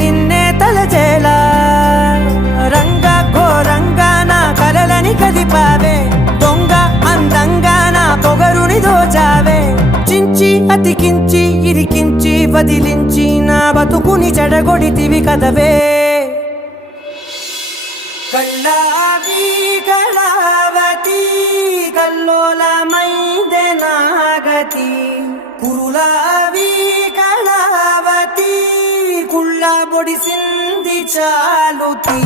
నిన్నే తలచేలా రంగ ఘోరంగా నా కలలని కదిపావే దొంగ అందంగా నా పొగరుని దోచావే చించి అతికించి ఇరికించి వదిలించి నా బతుకుని చెడగొడితివి కదవే కళ్ళావి కళావతి కల్లోలమైందే నాగతి కురులావి కళావతి కుళ్ళ బొడిసింది చాలుతి